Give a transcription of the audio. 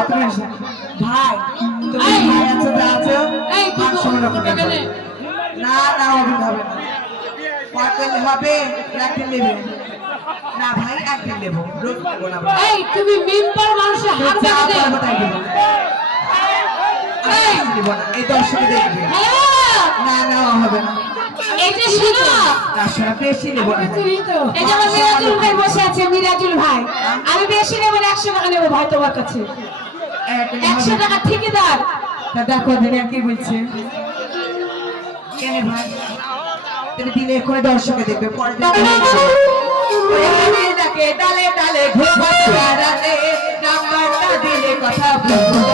আপনি ভাই তুমি ভাই আছো তা আছো এই মান সম্মান রাখো কোথা গেলে? না না হবে না কত হবে একদিন নেবে না ভাই একদিন নেব রোজ নেব না ভাই এই তুমি মেম্বার মানুষের হার যা বেঁধে পারবো তাই দেবো এই নেব না এই দর্শকে দেখবে হ্যালো না না হবে না এই যে শোনো আসলে বেশি নেব না এই যে আমার মিরাজুল ভাই বসে আছে মিরাজুল ভাই আমি বেশি নেব না 100 টাকা নেব ভাই তোমার কাছে 100 টাকা ঠিকাদার তা দেখো দিনে কি বলছে কেন ভাই তুমি দিলে করে দর্শকে দেখবে পরে দেখে ডালে ডালে ঘুমাতে রাতে নাম্বারটা দিলে কথা বলবো